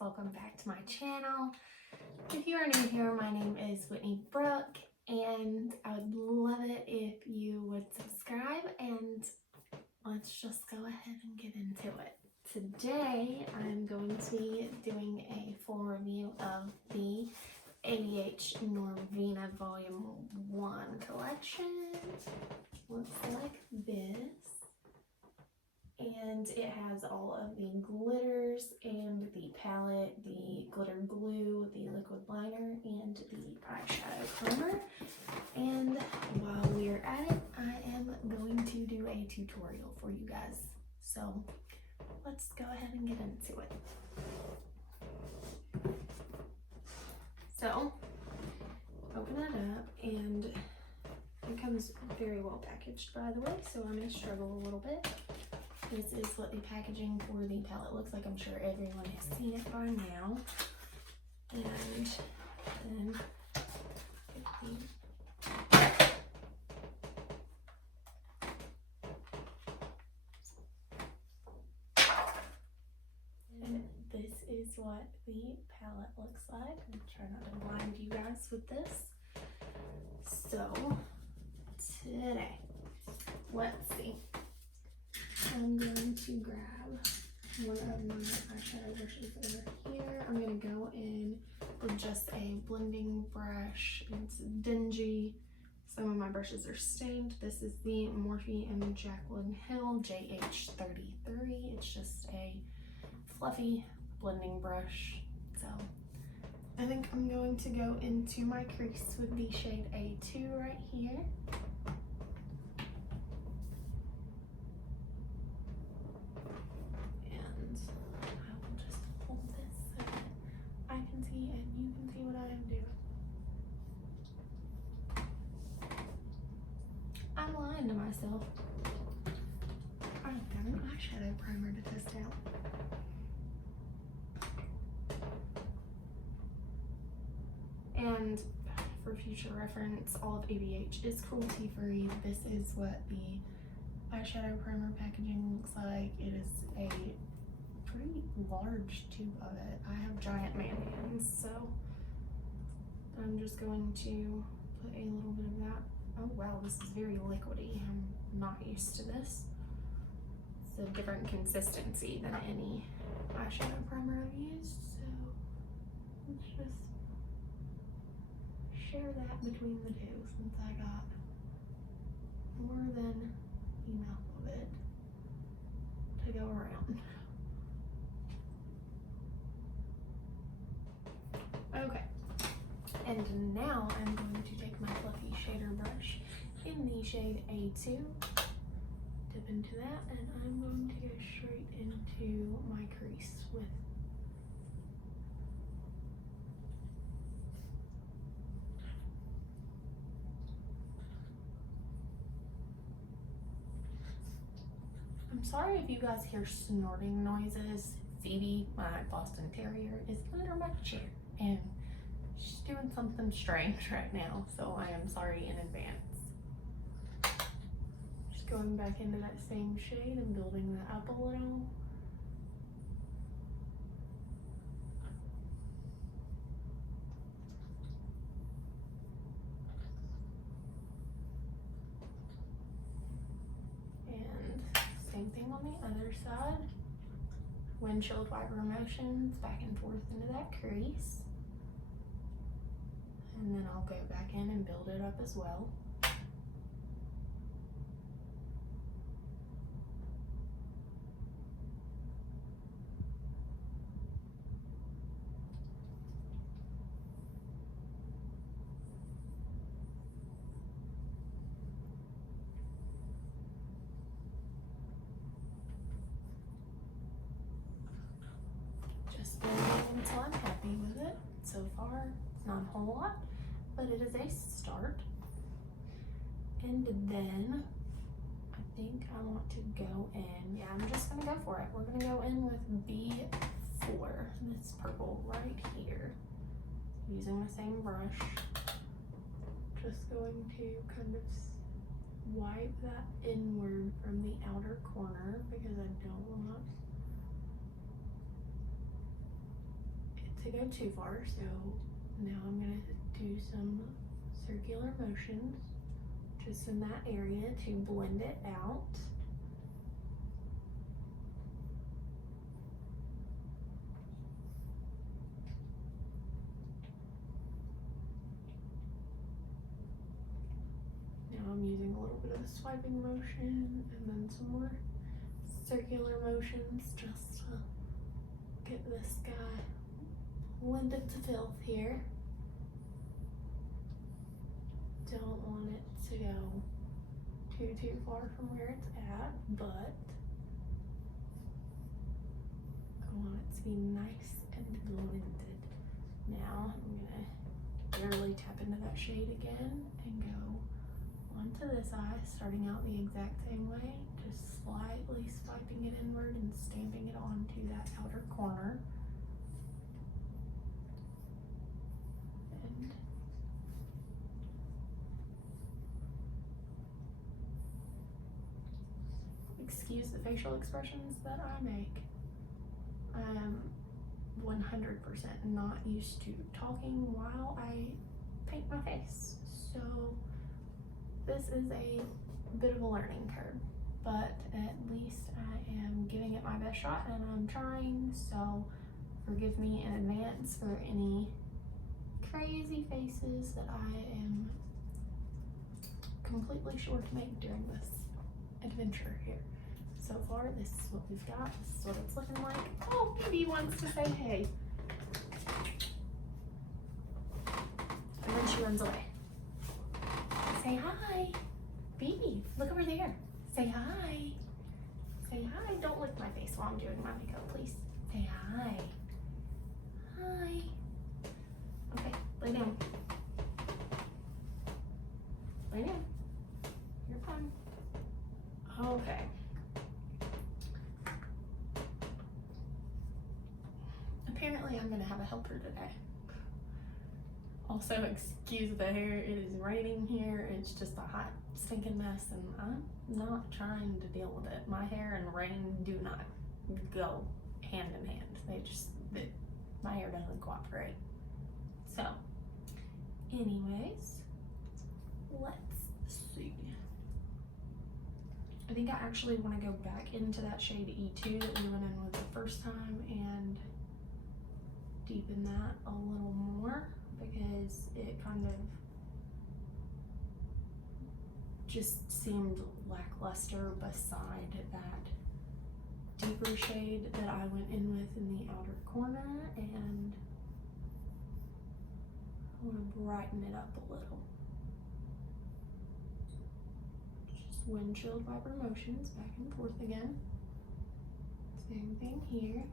welcome back to my channel. If you are new here, my name is Whitney Brooke and I would love it if you would subscribe, and let's just go ahead and get into it. Today I'm going to be doing a full review of the ABH Norvina Volume 1 collection. Looks like this. And it has all of the glitters and the palette, the glitter glue, the liquid liner, and the eyeshadow primer. And while we're at it, I am going to do a tutorial for you guys. So let's go ahead and get into it. So open it up, and it comes very well packaged, by the way, so I may struggle a little bit. This is what the packaging for the palette looks like. I'm sure everyone has seen it by now. And then this is what the palette looks like. I'm trying not to blind you guys with this. So today, let's see. I'm going to grab one of my eyeshadow brushes over here. I'm going to go in with just a blending brush. It's dingy. Some of my brushes are stained. This is the Morphe and Jaclyn Hill JH33. It's just a fluffy blending brush. So I think I'm going to go into my crease with the shade A2 right here. And you can see what I am doing. I'm lying to myself. I don't got an eyeshadow primer to test out. And for future reference, all of ABH is cruelty free. This is what the eyeshadow primer packaging looks like. It is a pretty large tube of it. I have giant man hands, so I'm just going to put a little bit of that. Oh wow, this is very liquidy. I'm not used to this. It's a different consistency than any eyeshadow primer I've used, so let's just share that between the two since I got more than enough of it to go around. Okay, and now I'm going to take my fluffy shader brush in the shade A2, dip into that, and I'm going to go straight into my crease with I'm sorry if you guys hear snorting noises. Phoebe, my Boston Terrier, is under my chair, and she's doing something strange right now, so I am sorry in advance. Just going back into that same shade and building that up a little. And same thing on the other side. Windshield wiper motions back and forth into that crease. And then I'll go back in and build it up as well. Just building until I'm happy with it. So far, it's not a whole lot, but it is a start. And then I think I want to go in, yeah, I'm just gonna go for it. We're gonna go in with B4, this purple right here, using the same brush. Just going to kind of wipe that inward from the outer corner because I don't want to go too far, so now I'm gonna do some circular motions just in that area to blend it out. Now I'm using a little bit of a swiping motion and then some more circular motions just to get this guy blended to filth here. Don't want it to go too far from where it's at, but I want it to be nice and blended. Now I'm gonna barely tap into that shade again and go onto this eye, starting out the exact same way, just slightly swiping it inward and stamping it onto that outer corner. And excuse the facial expressions that I make. I am 100% not used to talking while I paint my face, so this is a bit of a learning curve, but at least I am giving it my best shot and I'm trying, so forgive me in advance for any crazy faces that I am completely sure to make during this adventure here. So far, this is what we've got, this is what it's looking like. Oh, Phoebe wants to say hey. And then she runs away. Say hi. Phoebe, look over there. Say hi. Say hi. Don't lick my face while I'm doing my makeup, please. Say hi. Hi. Okay, lay down. Lay down. You're fine. Okay. Apparently I'm gonna have a helper today. Also, excuse the hair, it is raining here. It's just a hot, stinking mess, and I'm not trying to deal with it. My hair and rain do not go hand in hand. My hair doesn't cooperate. So, anyways, let's see. I think I actually want to go back into that shade E2 that we went in with the first time and deepen that a little more, because it kind of just seemed lackluster beside that deeper shade that I went in with in the outer corner, and I want to brighten it up a little. Just windshield wiper motions back and forth again. Same thing here.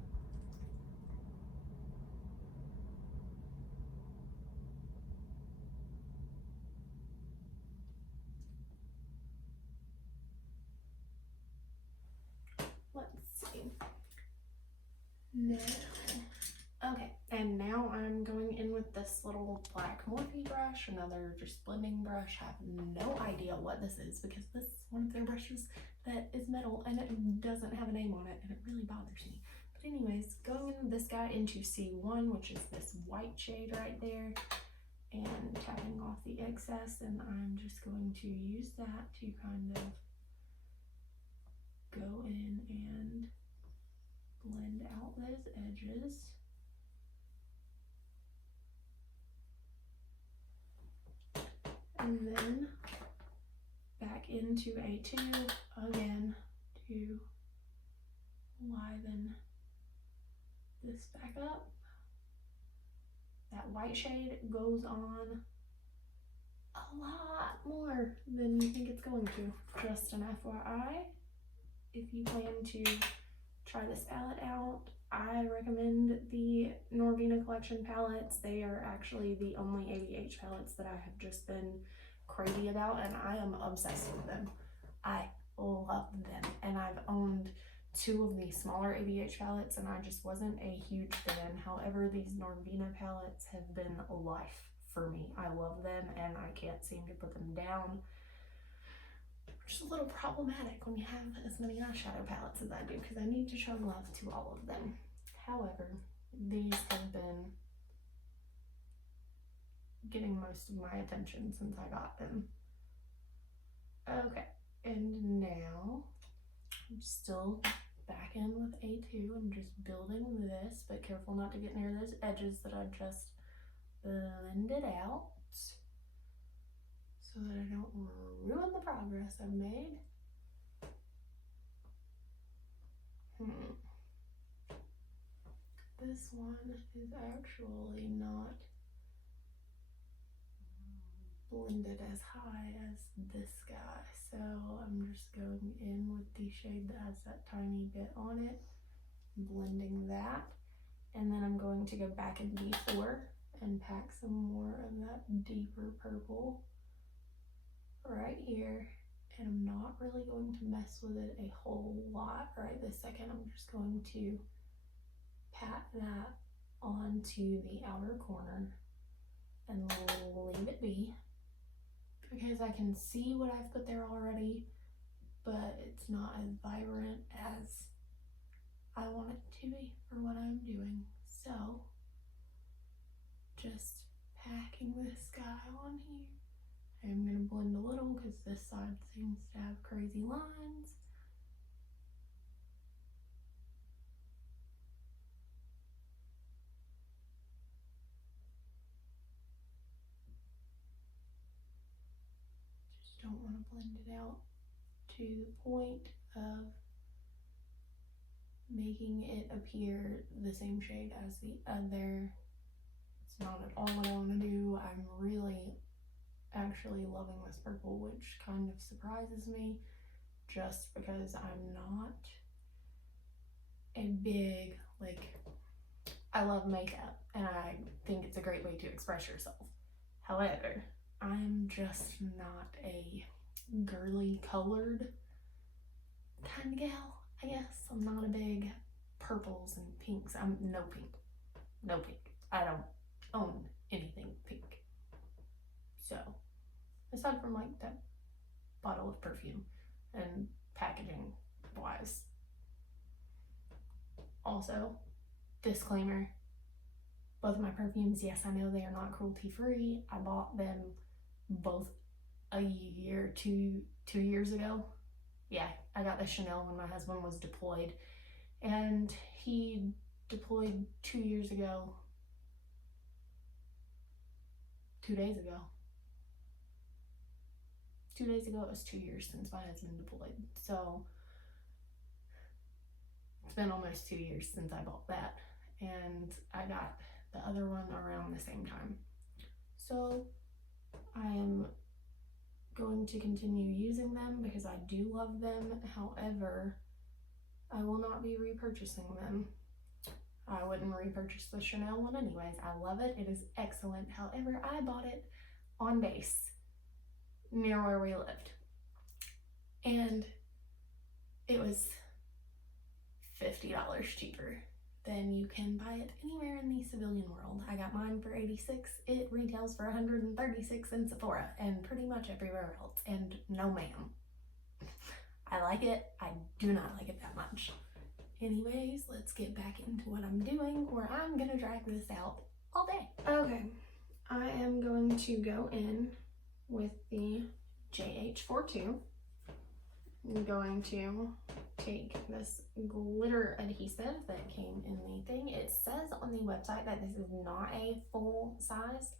Now, okay, and now I'm going in with this little black Morphe brush, another just blending brush. I have no idea what this is because this is one of their brushes that is metal and it doesn't have a name on it, and it really bothers me. But anyways, going in with this guy into C1, which is this white shade right there, and tapping off the excess, and I'm just going to use that to kind of go in and blend out those edges. And then back into A2 again to liven this back up. That white shade goes on a lot more than you think it's going to. Just an FYI, if you plan to try this palette out, I recommend the Norvina collection palettes. They are actually the only ABH palettes that I have just been crazy about, and I am obsessed with them. I love them, and I've owned 2 of the smaller ABH palettes and I just wasn't a huge fan. However, these Norvina palettes have been life for me. I love them and I can't seem to put them down, which is a little problematic when you have as many eyeshadow palettes as I do, because I need to show love to all of them. However, these have been getting most of my attention since I got them. Okay, and now I'm still back in with A2. I'm just building this, but careful not to get near those edges that I just blended out so that I don't ruin the progress I've made. This one is actually not blended as high as this guy, so I'm just going in with the shade that has that tiny bit on it, blending that, and then I'm going to go back in D4 and pack some more of that deeper purple right here, and I'm not really going to mess with it a whole lot right this second. I'm just going to pat that onto the outer corner and leave it be, because I can see what I've put there already, but it's not as vibrant as I want it to be for what I'm doing. So just packing this guy on here. I'm going to blend a little because this side seems to have crazy lines. Just don't want to blend it out to the point of making it appear the same shade as the other. It's not at all what I want to do. I'm really actually loving this purple, which kind of surprises me just because I'm not a big, I love makeup and I think it's a great way to express yourself. However, I'm just not a girly colored kind of gal, I guess. I'm not a big purples and pinks. I'm no pink. I don't own anything pink. So, aside from like that bottle of perfume and packaging wise. Also, disclaimer, both of my perfumes, yes, I know they are not cruelty free. I bought them both a year, two years ago. Yeah, I got the Chanel when my husband was deployed, and he deployed 2 years ago, 2 days ago. 2 days ago, it was 2 years since my husband deployed. So it's been almost 2 years since I bought that, and I got the other one around the same time. So I am going to continue using them because I do love them. However, I will not be repurchasing them. I wouldn't repurchase the Chanel one anyways. I love it. It is excellent. However, I bought it on base near where we lived, and it was $50 cheaper than you can buy it anywhere in the civilian world. I got mine for $86. It retails for $136 in Sephora and pretty much everywhere else. And no ma'am. I like it. I do not like it that much. Anyways, let's get back into what I'm doing, or I'm gonna drag this out all day. Okay, I am going to go in with the JH42. I'm going to take this glitter adhesive that came in the thing. It says on the website that this is not a full size.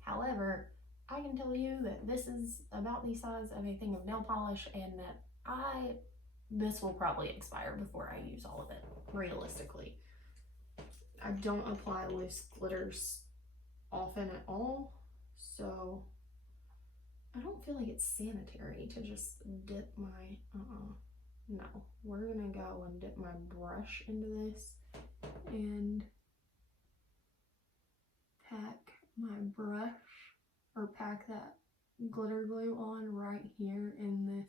However, I can tell you that this is about the size of a thing of nail polish, and that this will probably expire before I use all of it, realistically. I don't apply loose glitters often at all, so I don't feel like it's sanitary to just dip my, no. We're gonna go and dip my brush into this and pack my brush, or pack that glitter glue on right here in this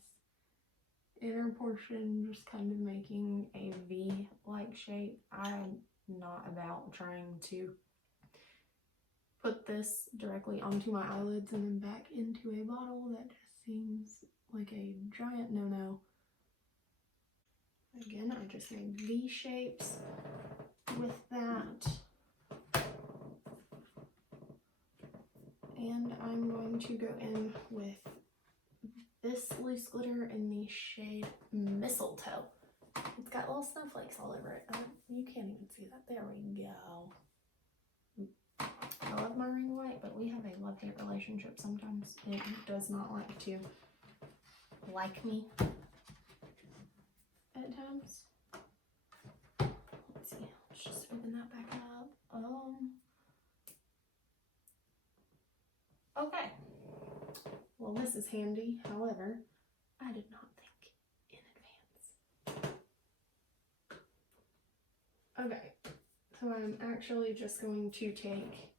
inner portion, just kind of making a V-like shape. I'm not about trying to put this directly onto my eyelids and then back into a bottle. That just seems like a giant no-no. Again, I just made V shapes with that. and I'm going to go in with this loose glitter in the shade Mistletoe. It's got little snowflakes all over it. You can't even see that. There we go. I love my ring light, but we have a love-hate relationship sometimes. It does not like to like me at times. Let's see. Let's just open that back up. Okay. Well, this is handy. However, I did not think in advance. Okay. So I'm actually just going to take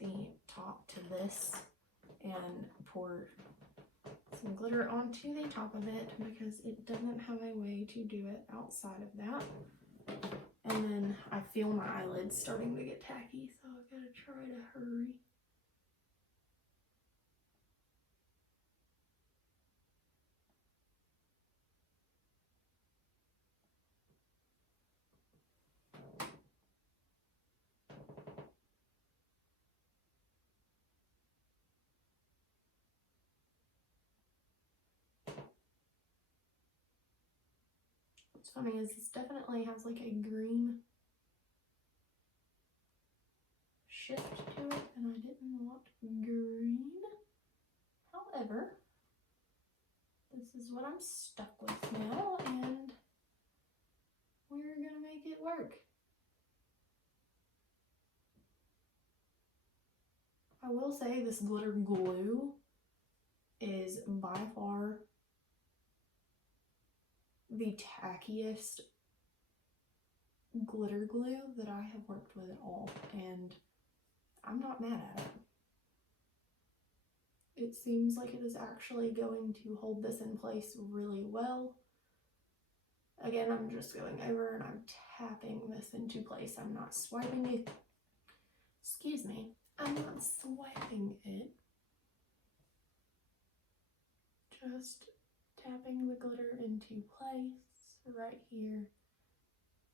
the top to this and pour some glitter onto the top of it because it doesn't have a way to do it outside of that. And then I feel my eyelids starting to get tacky, so I've got to try to hurry. What's funny is this definitely has like a green shift to it, and I didn't want green. However, this is what I'm stuck with now, and we're gonna make it work. I will say this glitter glue is by far the tackiest glitter glue that I have worked with at all, and I'm not mad at it. It seems like it is actually going to hold this in place really well. Again, I'm just going over and I'm tapping this into place. I'm not swiping it. Excuse me. I'm not swiping it. Just tapping the glitter into place right here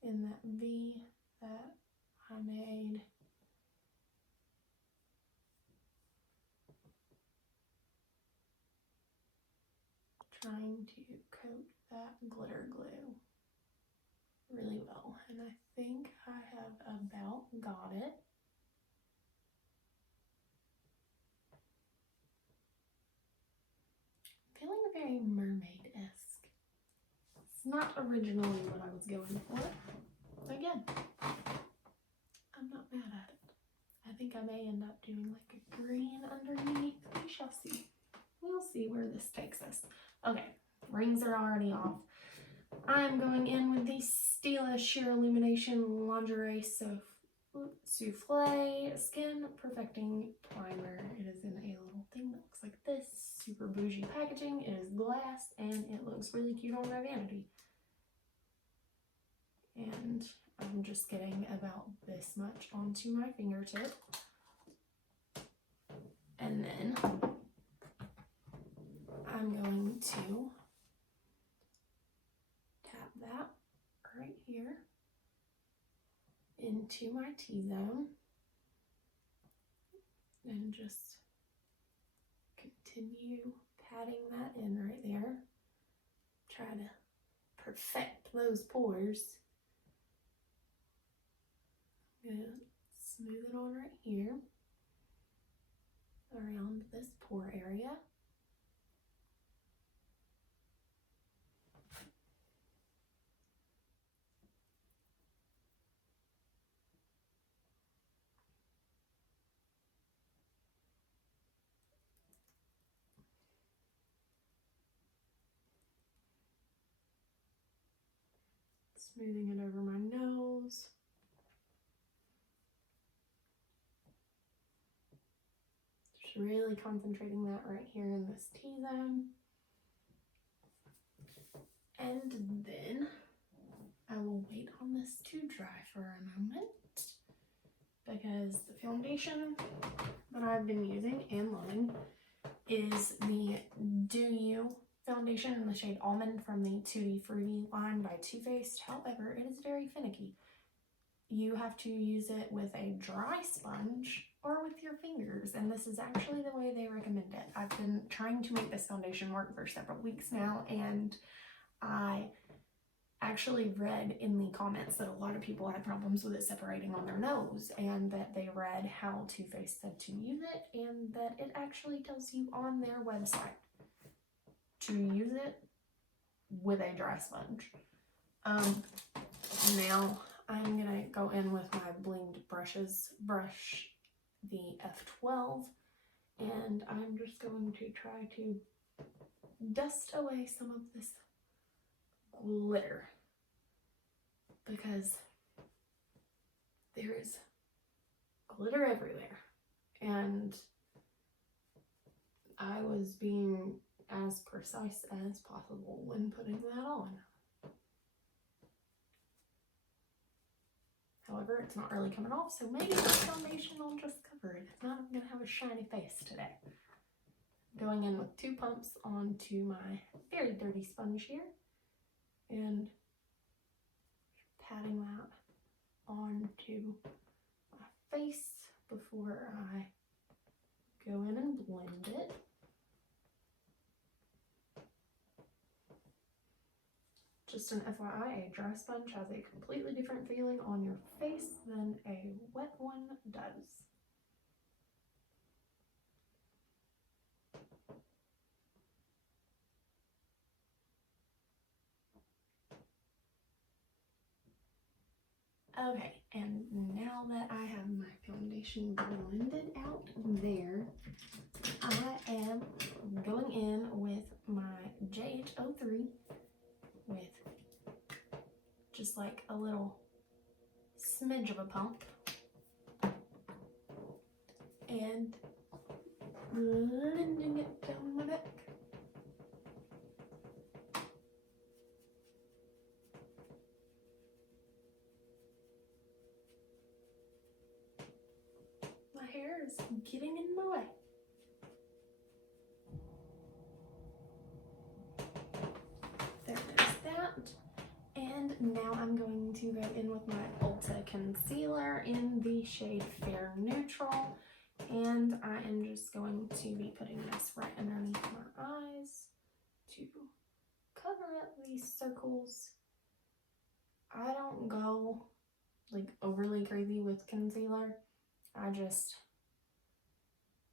in that V that I made. Trying to coat that glitter glue really well, and I think I have about got it. Feeling very mermaid-esque. It's not originally what I was going for. Again, I'm not mad at it. I think I may end up doing like a green underneath. We shall see. We'll see where this takes us. Okay, rings are already off. I'm going in with the Stila Sheer Illumination Lingerie Souffle Skin Perfecting Primer. It is in a little thing that looks like this. Super bougie packaging. It is glass and it looks really cute on my vanity. And I'm just getting about this much onto my fingertip. And then I'm going to tap that right here into my T-zone and just continue patting that in right there. Try to perfect those pores. I'm gonna smooth it on right here around this pore area. Smoothing it over my nose. Just really concentrating that right here in this T-zone. And then I will wait on this to dry for a moment because the foundation that I've been using and loving is the Do You foundation in the shade Almond from the Tutti Frutti line by Too Faced. However, it is very finicky. you have to use it with a dry sponge or with your fingers, and this is actually the way they recommend it. I've been trying to make this foundation work for several weeks now, and I actually read in the comments that a lot of people had problems with it separating on their nose, and that they read how Too Faced said to use it, and that it actually tells you on their website to use it with a dry sponge. Now I'm gonna go in with my blinged brushes, brush the F12, and I'm just going to try to dust away some of this glitter, because there is glitter everywhere, and I was being as precise as possible when putting that on. However, it's not really coming off, so maybe this foundation will just cover it. If not, I'm going to have a shiny face today. Going in with 2 pumps onto my very dirty sponge here, and patting that onto my face before I go in and blend it. Just an FYI, a dry sponge has a completely different feeling on your face than a wet one does. Okay, and now that I have my foundation blended out there, I am going in with my JH03 with just like a little smidge of a pump, and blending it down my neck. My hair is getting in my way. There is that. And now I'm going to go in with my Ulta concealer in the shade Fair Neutral. And I am just going to be putting this right underneath my eyes to cover up these circles. I don't go like overly crazy with concealer. I just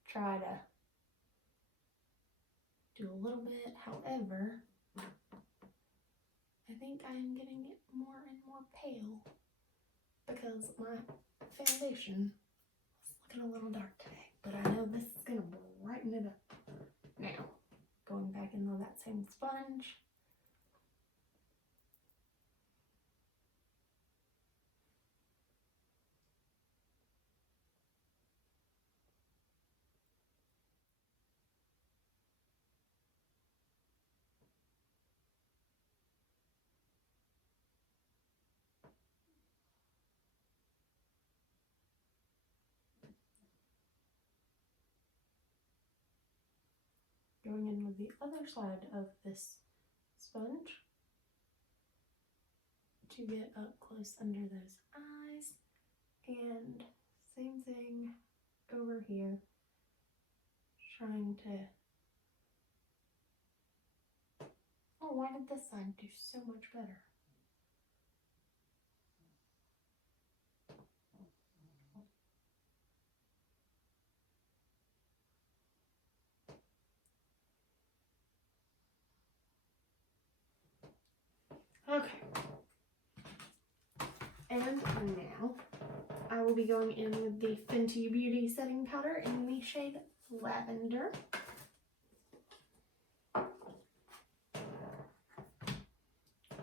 try to do a little bit. However, I think I am getting it more and more pale because my foundation is looking a little dark today. But I know this is going to brighten it up. Now, going back in with that same sponge. Going in with the other side of this sponge to get up close under those eyes, and same thing over here, trying to, oh, why did this side do so much better? Okay, and now I will be going in with the Fenty Beauty Setting Powder in the shade Lavender.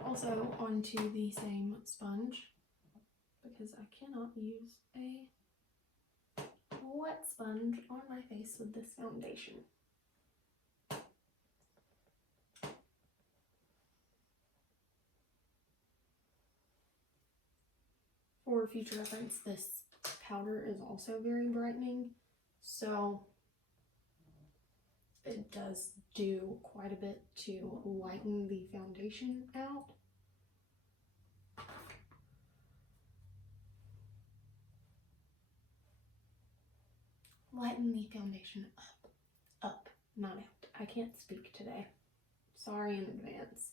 Also onto the same sponge, because I cannot use a wet sponge on my face with this foundation. For future reference, this powder is also very brightening, so it does do quite a bit to lighten the foundation out. lighten the foundation up, not out. I can't speak today. Sorry in advance.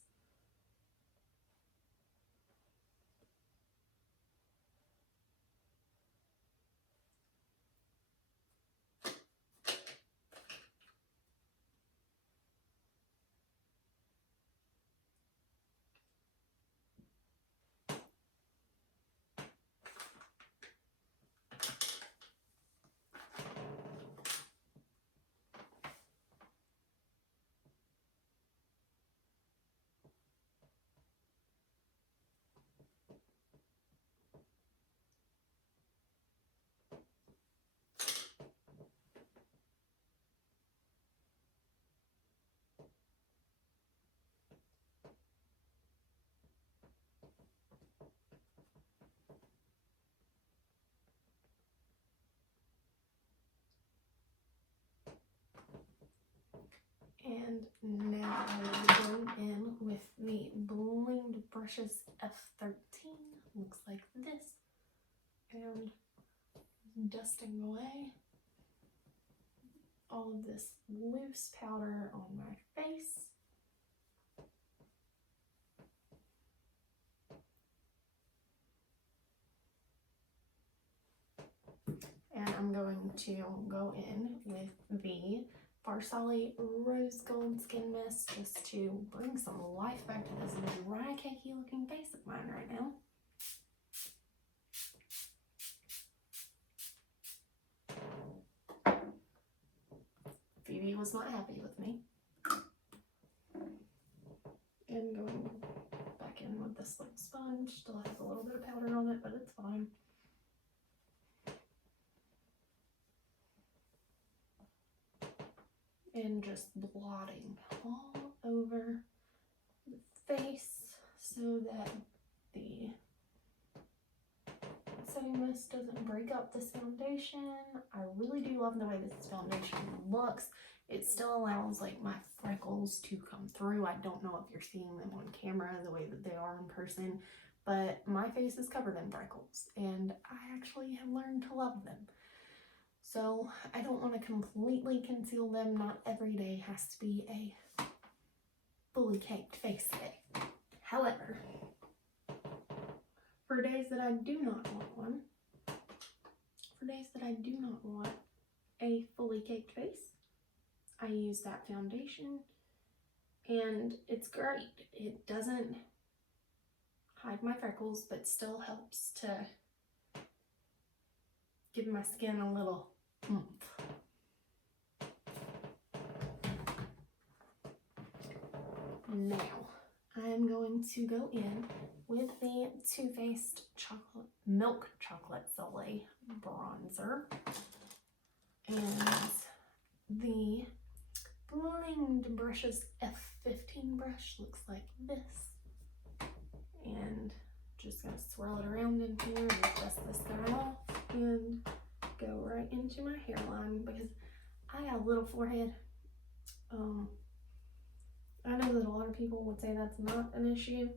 And now I will go in with the Blinged Brushes F13. Looks like this. And dusting away all of this loose powder on my face. And I'm going to go in with the Soleil Rose Gold Skin Mist just to bring some life back to this dry, cakey looking face of mine right now. Phoebe was not happy with me. And going back in with this little sponge. Still has a little bit of powder on it, but it's fine. And just blotting all over the face so that the setting mist doesn't break up this foundation. I really do love the way this foundation looks. It still allows like my freckles to come through. I don't know if you're seeing them on camera the way that they are in person, but my face is covered in freckles and I actually have learned to love them. So I don't want to completely conceal them. Not every day has to be a fully caked face day. However, for days that I do not want one, for days that I do not want a fully caked face, I use that foundation and it's great. It doesn't hide my freckles, but still helps to give my skin a little oomph. Now, I am going to go in with the Too Faced Milk Chocolate Soleil Bronzer and the Blinged Brushes F15 brush. Looks like this. And just gonna swirl it around in here and dust this guy off and go right into my hairline because I got a little forehead. I know that a lot of people would say that's not an issue,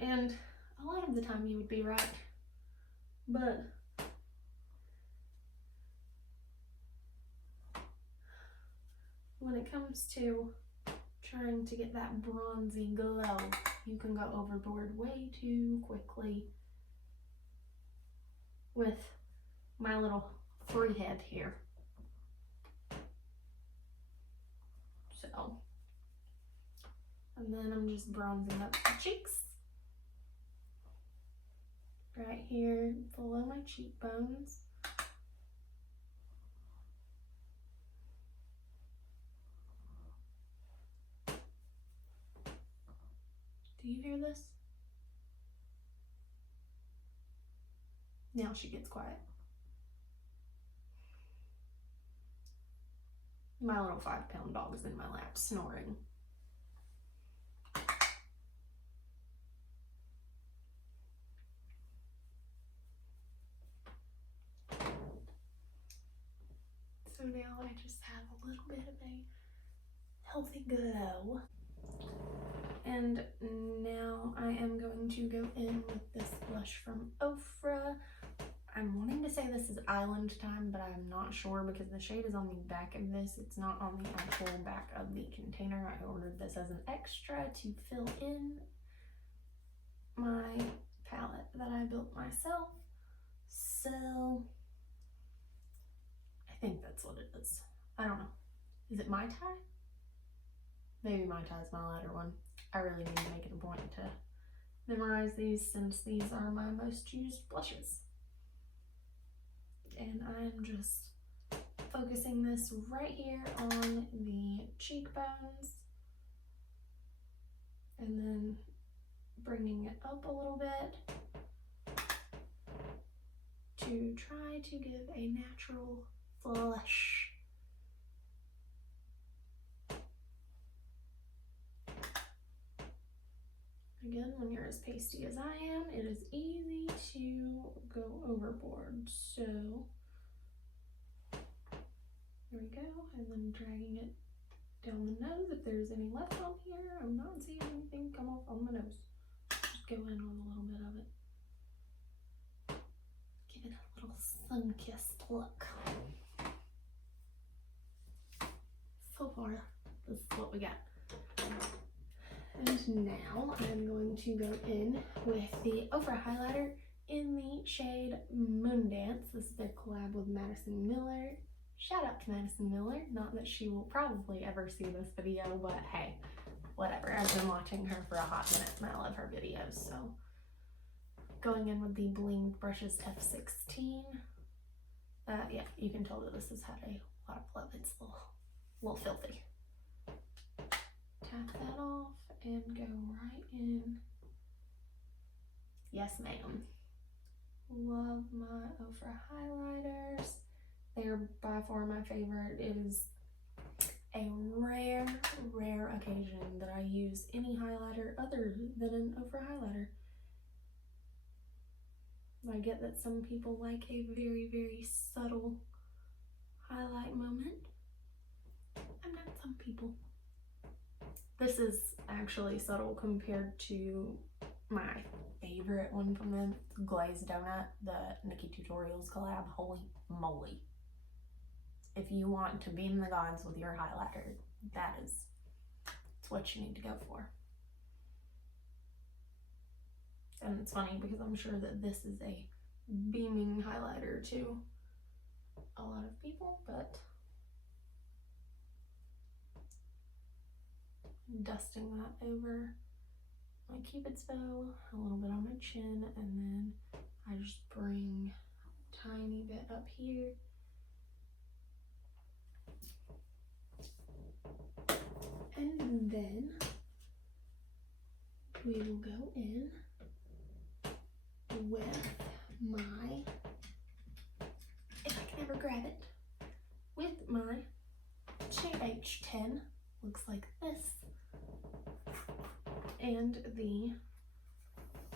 and a lot of the time you would be right, but when it comes to trying to get that bronzy glow, you can go overboard way too quickly with my little forehead here. So, and then I'm just bronzing up the cheeks. Right here below my cheekbones. Do you hear this? Now she gets quiet. My little 5-pound dog is in my lap snoring. So now I just have a little bit of a healthy glow. And now I am going to go in with this blush from Ofra. I'm wanting to say this is Island Time, but I'm not sure because the shade is on the back of this. It's not on the actual back of the container. I ordered this as an extra to fill in my palette that I built myself. So I think that's what it is. I don't know. Is it Mai Tai? Maybe Mai Tai is my lighter one. I really need to make it a point to memorize these since these are my most used blushes. And I'm just focusing this right here on the cheekbones and then bringing it up a little bit to try to give a natural flush. Again, when you're as pasty as I am, it is easy to go overboard. So there we go, and then dragging it down the nose. If there's any left on here, I'm not seeing anything come off on my nose. Just go in on a little bit of it. Give it a little sun-kissed look. So far, this is what we got. And now I'm going to go in with the Ofra highlighter in the shade Moondance. This is their collab with Madison Miller. Shout out to Madison Miller. Not that she will probably ever see this video, but hey, whatever. I've been watching her for a hot minute and I love her videos. So going in with the Bling Brushes F16. Yeah, you can tell that this has had a lot of love. It's a little filthy. Tap that off and go right in. Yes, ma'am. Love my Ofra highlighters. They're by far my favorite. It is a rare occasion that I use any highlighter other than an Ofra highlighter. I get that some people like a very subtle highlight moment. I'm not some people. This is actually subtle compared to my favorite one from them, Glazed Donut, the Nikki Tutorials collab. Holy moly. If you want to beam the gods with your highlighter, it's what you need to go for. And it's funny because I'm sure that this is a beaming highlighter to a lot of people, but dusting that over my Cupid's bow, a little bit on my chin, and then I just bring a tiny bit up here. And then we will go in with my, if I can ever grab it, with my JH10, looks like this, and the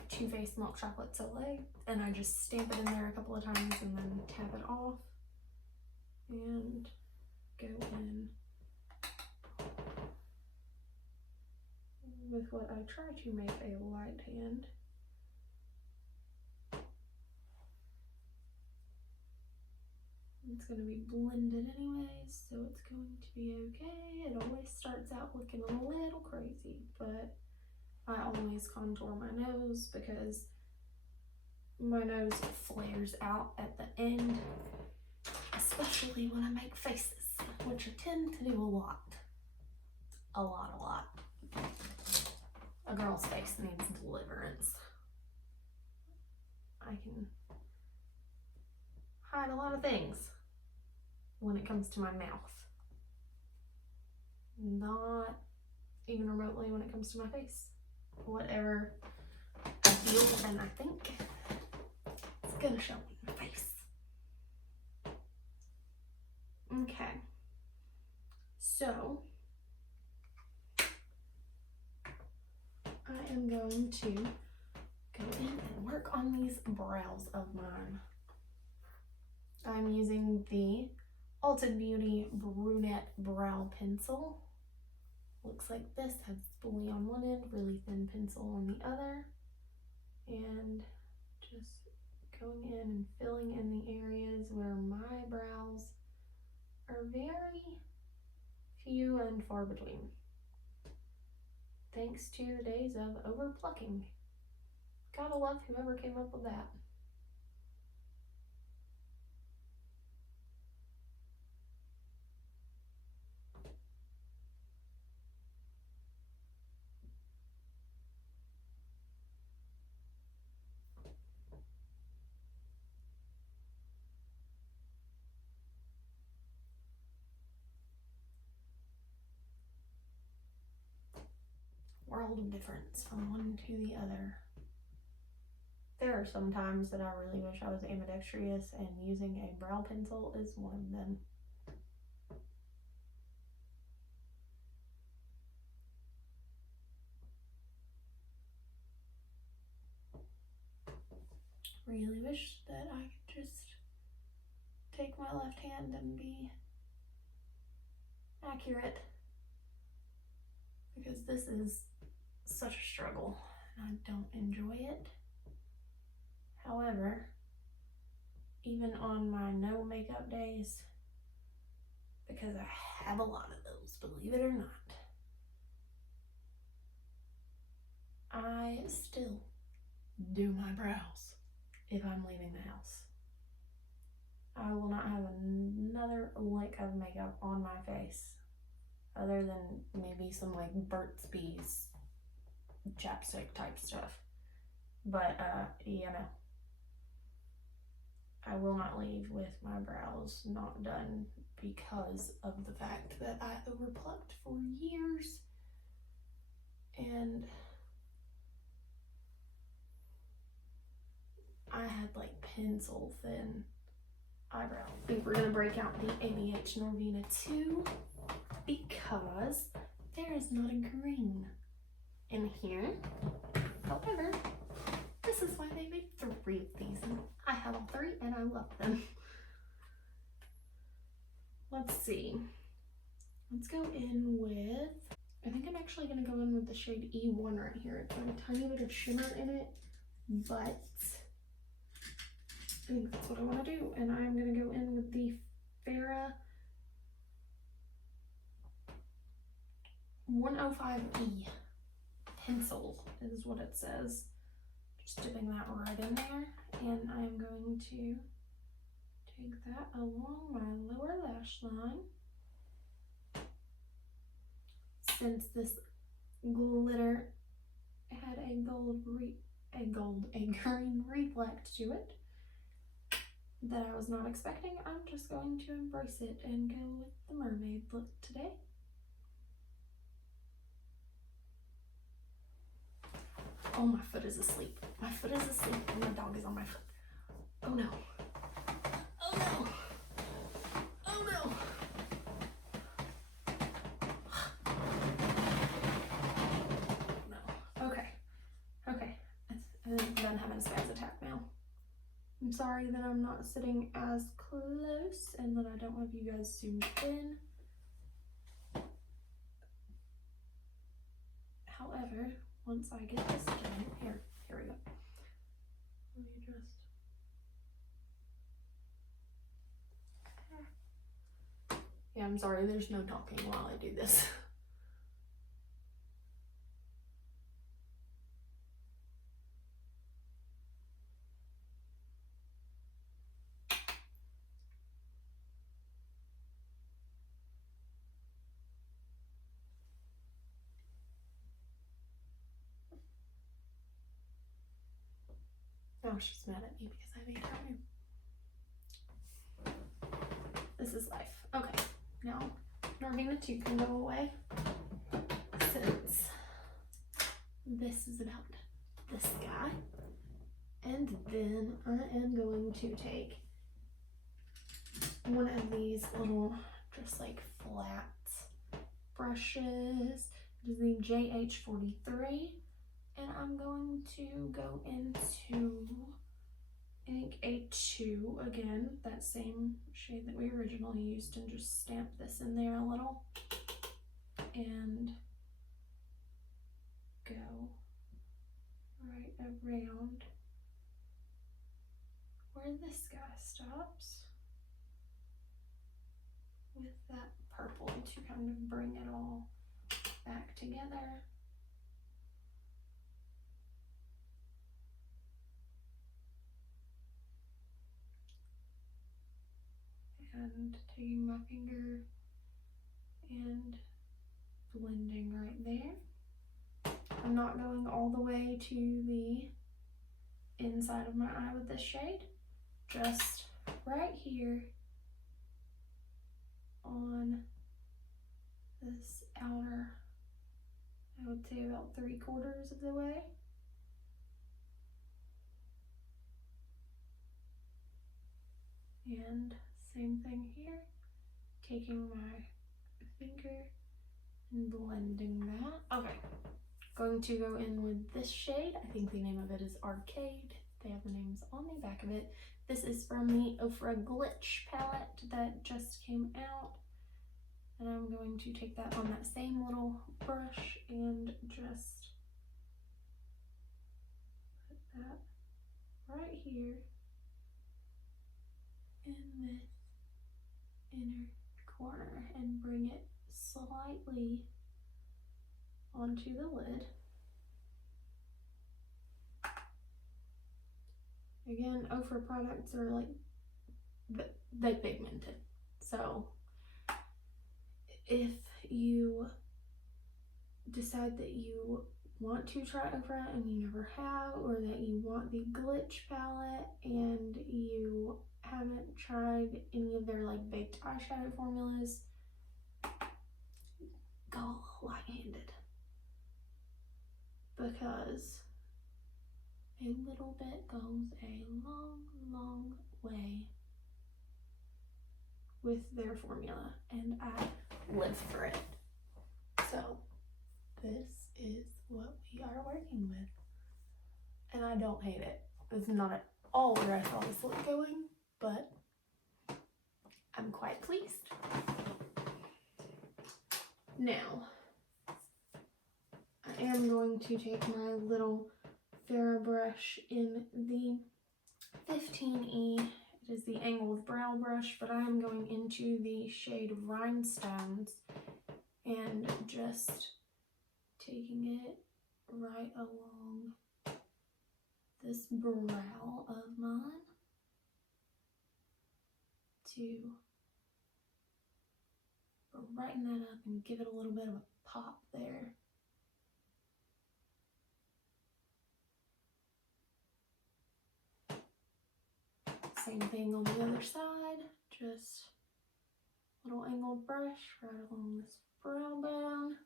Too Faced Milk Chocolate Soleil, and I just stamp it in there a couple of times and then tap it off and go in with what I try to make a light hand. It's going to be blended anyways, so it's going to be okay. It always starts out looking a little crazy, but I always contour my nose because my nose flares out at the end, especially when I make faces, which I tend to do a lot. A lot. A girl's face needs deliverance. I can hide a lot of things when it comes to my mouth. Not even remotely when it comes to my face. Whatever I feel and I think, it's gonna show in my face. Okay, so I am going to go in and work on these brows of mine. I'm using the Ulta Beauty Brunette Brow Pencil. Looks like this, has spoolie on one end, really thin pencil on the other. And just going in and filling in the areas where my brows are very few and far between. Thanks to the days of over plucking. Gotta love whoever came up with that. World of difference from one to the other. There are some times that I really wish I was ambidextrous, and using a brow pencil is one of them. Really wish that I could just take my left hand and be accurate, because this is such a struggle and I don't enjoy it. However, even on my no makeup days, because I have a lot of those, believe it or not, I still do my brows if I'm leaving the house. I will not have another lick of makeup on my face other than maybe some like Burt's Bees chapstick type stuff. But you know, I will not leave with my brows not done because of the fact that I overplucked for years. And I had like pencil thin eyebrow. I think we're gonna break out the ABH Norvina 2 because there is not a green in here. However, this is why they made 3 of these, and I have all 3 and I love them. Let's see. Let's go in with, I think I'm actually gonna go in with the shade E1 right here. It's got a tiny bit of shimmer in it, but I think that's what I want to do, and I'm going to go in with the Farrah 105E pencil is what it says. Just dipping that right in there, and I'm going to take that along my lower lash line. Since this glitter had a green reflect to it that I was not expecting, I'm just going to embrace it and go with the mermaid look today. Oh, my foot is asleep. My foot is asleep and my dog is on my foot. Oh no. Oh no. Oh no. No. Okay. Okay. I think I'm done having a spaz attack now. I'm sorry that I'm not sitting as close and that I don't have you guys zoomed in. However, once I get this done, here we go. Let me just. Yeah, I'm sorry, there's no talking while I do this. Oh, she's mad at me because I made her new. This is life. Okay, now Norvina 2 can go away since this is about this guy. And then I am going to take one of these little just like flat brushes. It is the JH43. And I'm going to go into, I think, A2 again, that same shade that we originally used, and just stamp this in there a little and go right around where this guy stops with that purple to kind of bring it all back together. And taking my finger and blending right there. I'm not going all the way to the inside of my eye with this shade, just right here on this outer, I would say about 3/4 of the way. And same thing here, taking my finger and blending that. Okay, going to go in with this shade. I think the name of it is Arcade. They have the names on the back of it. This is from the Ofra Glitch palette that just came out. And I'm going to take that on that same little brush and just put that right here in this inner corner and bring it slightly onto the lid. Again, Ofra products are like, they pigmented. So if you decide that you want to try Ofra and you never have, or that you want the Glitch palette and you haven't tried any of their like baked eyeshadow formulas, go light-handed, because a little bit goes a long, long way with their formula, and I live for it. So this is what we are working with, and I don't hate it. It's not at all where I saw this look going, but I'm quite pleased. Now, I am going to take my little Farrah brush in the 15E. It is the angled brow brush, but I am going into the shade Rhinestones and just taking it right along this brow of mine to brighten that up and give it a little bit of a pop there. Same thing on the other side, just a little angled brush right along this brow bone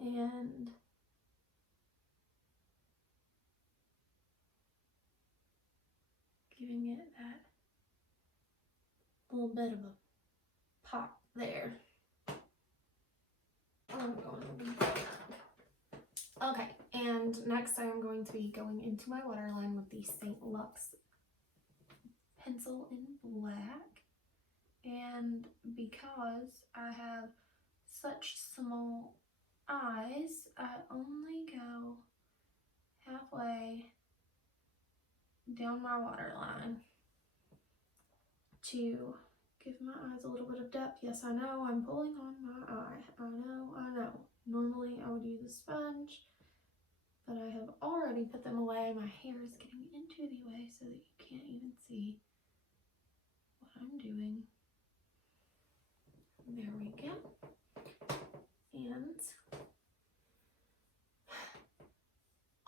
and giving it that little bit of a pop there. I'm going to leave that. Okay, and next I am going to be going into my waterline with the St. Luxe pencil in black, and because I have such small eyes, I only go halfway down my waterline to give my eyes a little bit of depth. Yes, I know I'm pulling on my eye. I know. Normally I would use a sponge, but I have already put them away. My hair is getting into the way so that you can't even see what I'm doing. There we go. And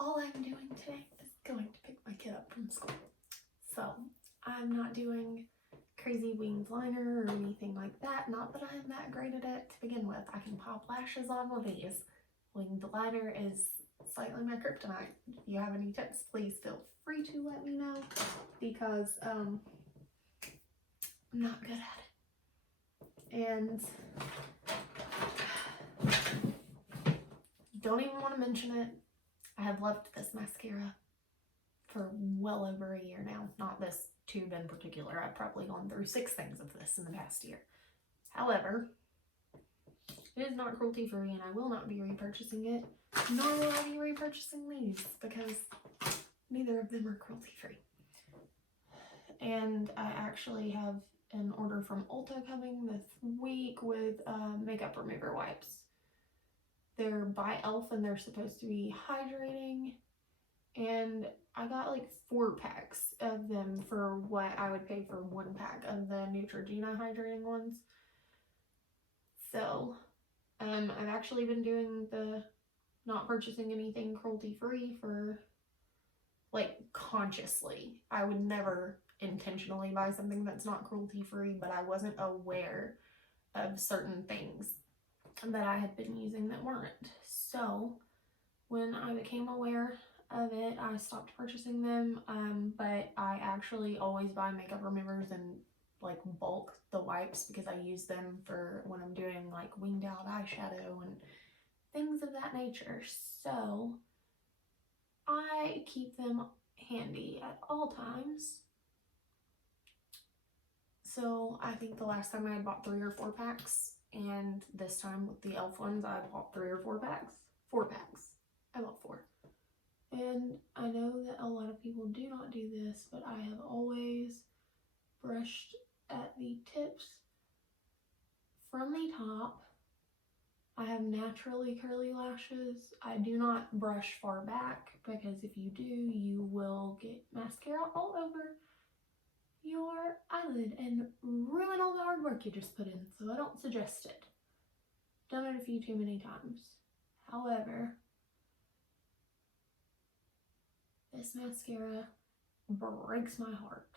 all I'm doing today is going to pick my kid up from school. So I'm not doing crazy winged liner or anything like that. Not that I'm that great at it to begin with. I can pop lashes on with these. Winged liner is slightly my kryptonite. If you have any tips, please feel free to let me know, because I'm not good at it. And don't even want to mention it. I have loved this mascara for well over a year now. Not this tube in particular. I've probably gone through 6 things of this in the past year. However, it is not cruelty free, and I will not be repurchasing it, nor will I be repurchasing these, because neither of them are cruelty free. and I actually have an order from Ulta coming this week with makeup remover wipes. They're by e.l.f. and they're supposed to be hydrating, and I got like 4 packs of them for what I would pay for 1 pack of the Neutrogena hydrating ones. So I've actually been doing the not purchasing anything cruelty free for like consciously. I would never intentionally buy something that's not cruelty free, but I wasn't aware of certain things that I had been using that weren't. So when I became aware of it, I stopped purchasing them, but I actually always buy makeup removers and like bulk the wipes because I use them for when I'm doing like winged out eyeshadow and things of that nature. So I keep them handy at all times. So I think the last time I bought 3 or 4 packs, and this time with the e.l.f. ones I bought 3 or 4 packs. 4 packs. I bought 4. And I know that a lot of people do not do this, but I have always brushed at the tips from the top. I have naturally curly lashes. I do not brush far back because if you do, you will get mascara all over your eyelid and ruin all the hard work you just put in. So I don't suggest it. Done it a few too many times. However, this mascara breaks my heart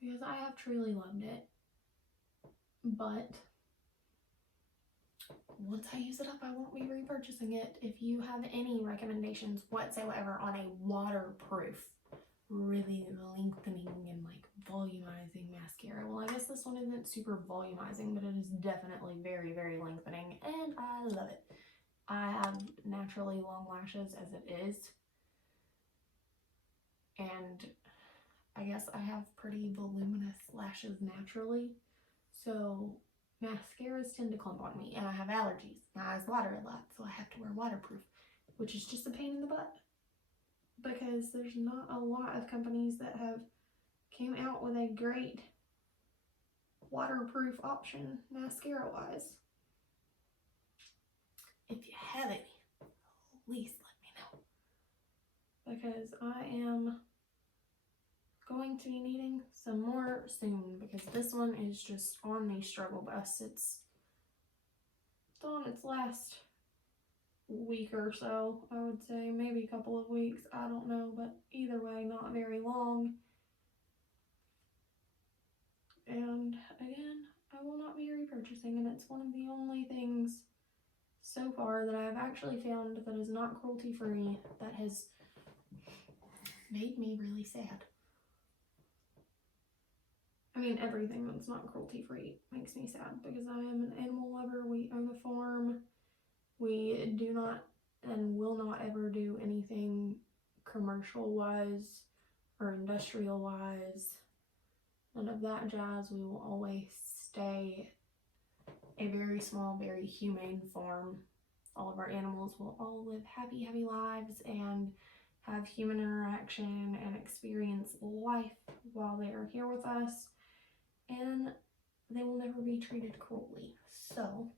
because I have truly loved it, but once I use it up, I won't be repurchasing it. If you have any recommendations whatsoever on a waterproof, really lengthening and like volumizing mascara, well, I guess this one isn't super volumizing, but it is definitely very, very lengthening, and I love it. I have naturally long lashes as it is, and I guess I have pretty voluminous lashes naturally, so mascaras tend to clump on me, and I have allergies. My eyes water a lot, so I have to wear waterproof, which is just a pain in the butt because there's not a lot of companies that have came out with a great waterproof option mascara wise. If you have any, please let me know because I am going to be needing some more soon because this one is just on the struggle bus. It's on its last week or so, I would say, maybe a couple of weeks, I don't know, but either way, not very long. And again, I will not be repurchasing, and it's one of the only things so far that I've actually found that is not cruelty free that has made me really sad. I mean, everything that's not cruelty free makes me sad because I am an animal lover. We own a farm. We do not and will not ever do anything commercial wise or industrial wise. None of that jazz. We will always stay a very small, very humane farm. All of our animals will all live happy, happy lives and have human interaction and experience life while they are here with us, and they will never be treated cruelly. So,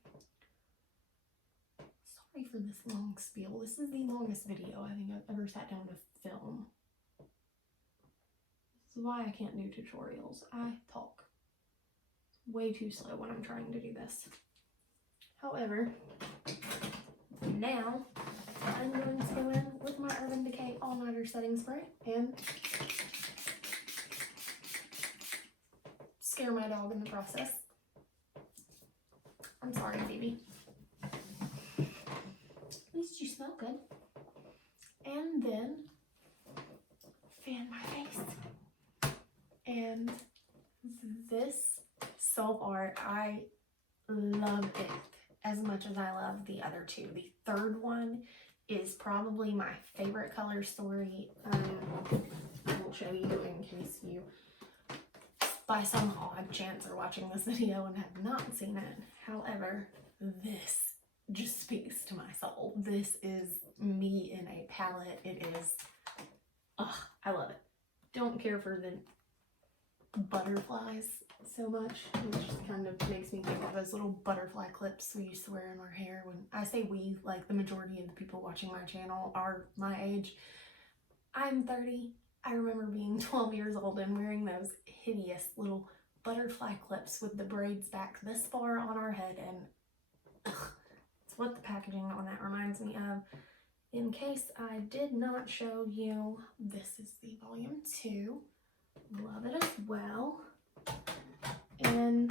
sorry for this long spiel. This is the longest video I think I've ever sat down to film. This is why I can't do tutorials. I talk way too slow when I'm trying to do this. However, now I'm going to go in with my Urban Decay All Nighter Setting Spray and scare my dog in the process. I'm sorry, baby. At least you smell good. And then fan my face. And this self art, I love it as much as I love the other two. The third one is probably my favorite color story. I will show you in case you by some odd chance are watching this video and have not seen it. However, this just speaks to my soul. This is me in a palette. It is, I love it. Don't care for the butterflies so much. It just kind of makes me think of those little butterfly clips we used to wear in our hair. When I say we, like the majority of the people watching my channel are my age. I'm 30. I remember being 12 years old and wearing those hideous little butterfly clips with the braids back this far on our head, and it's what the packaging on that reminds me of. In case I did not show you, this is the volume 2. Love it as well. And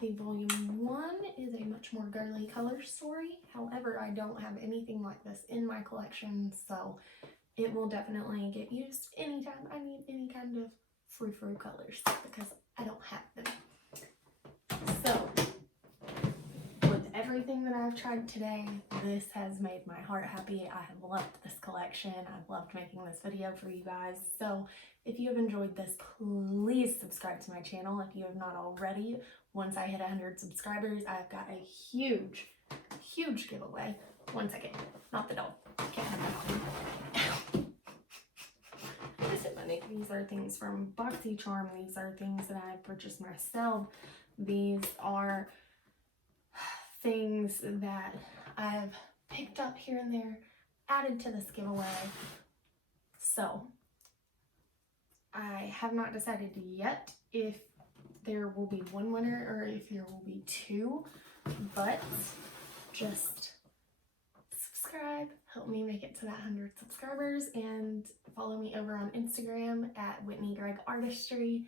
the volume 1 is a much more girly color story. However, I don't have anything like this in my collection, so it will definitely get used anytime I need any kind of frou-frou colors, because I don't have them. So, with everything that I've tried today, this has made my heart happy. I have loved this collection. I've loved making this video for you guys. So, if you have enjoyed this, please subscribe to my channel if you have not already. Once I hit 100 subscribers, I've got a huge giveaway. One second, not the doll. Can't have that on. Just hit my neck. These are things from BoxyCharm. These are things that I purchased myself. These are things that I've picked up here and there, added to this giveaway. So, I have not decided yet if there will be one winner or if there will be 2, but just subscribe, help me make it to that 100 subscribers, and follow me over on Instagram at Whitney Gregg Artistry,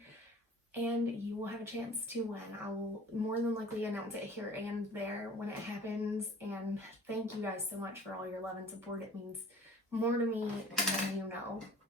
and you will have a chance to win. I will more than likely announce it here and there when it happens, and thank you guys so much for all your love and support. It means more to me than you know.